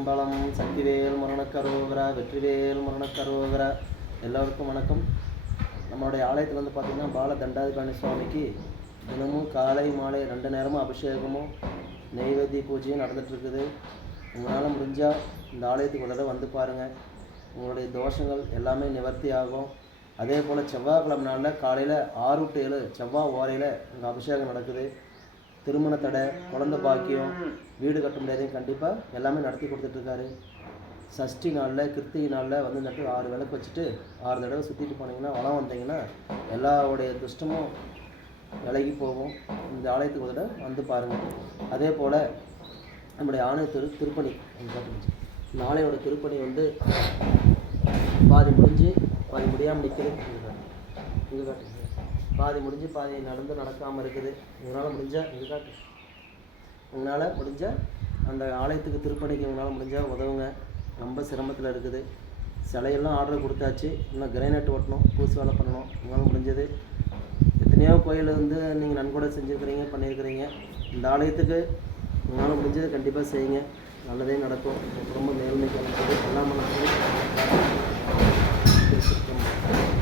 திருச்சிற்றம்பலம். சக்திவேல் முருகனுக்கரோகரா, வெற்றிவேல் முருகனுக்கரோகரா. எல்லோருக்கும் வணக்கம். நம்மளுடைய ஆலயத்தில் வந்து பார்த்திங்கன்னா பால தண்டாதிபாணி சுவாமிக்கு தினமும் காலை மாலை 2 நேரமும் அபிஷேகமும் நெய்வேத்திய பூஜையும் நடந்துகிட்ருக்குது. உங்களால் முடிஞ்சால் இந்த ஆலயத்துக்கு ஒரு தடவை வந்து பாருங்கள். உங்களுடைய தோஷங்கள் எல்லாமே நிவர்த்தி ஆகும். அதே போல் செவ்வாய்க்கிழமை நாளில் காலையில் 6 to 7 செவ்வாய் ஓரையில் இங்கே அபிஷேகம் நடக்குது. திருமண தடை, குழந்தை பாக்கியம், வீடு கட்ட முடியாதையும் கண்டிப்பாக எல்லாமே நடத்தி கொடுத்துட்ருக்காரு. சஷ்டி நாளில், கிருத்திகை நாளில் வந்து நட்டு 6 விளக்கு வச்சுட்டு 6 தடவை சுற்றிட்டு போனீங்கன்னா, வளம் வந்தீங்கன்னா எல்லாருடைய துஷ்டமும் விலகி போகும். இந்த ஆலயத்துக்கு ஒரு தடவை வந்து பாருங்கள். அதே போல் நம்முடைய ஆலய திருப்பணி நாளையோட திருப்பணி வந்து பாதி முடிஞ்சு பாதி முடியாமல் நிற்குது. இங்கே காட்டுங்க. பாதி முடிஞ்சு பாதி நடக்காமல் இருக்குது. உங்களால் முடிஞ்சால் இங்கே காட்டு. உங்களால் முடிஞ்சால் அந்த ஆலயத்துக்கு திருப்பணிக்கு உங்களால் முடிஞ்சால் உதவுங்க. ரொம்ப சிரமத்தில் இருக்குது. சிலையெல்லாம் ஆர்டர் கொடுத்தாச்சு. இன்னும் கிரைனைட் ஓட்டணும், பூசு வேலை பண்ணணும். உங்களால் முடிஞ்சது எத்தனையோ கோயில் வந்து நீங்கள் நன்கொடை செஞ்சுருக்கிறீங்க, பண்ணியிருக்கிறீங்க. இந்த ஆலயத்துக்கு உங்களால் முடிஞ்சது கண்டிப்பாக செய்யுங்க. நல்லதே நடக்கும். உங்கள் குடும்பம் மேல்மைக்கு நடக்குது. எல்லாம் நடக்குது.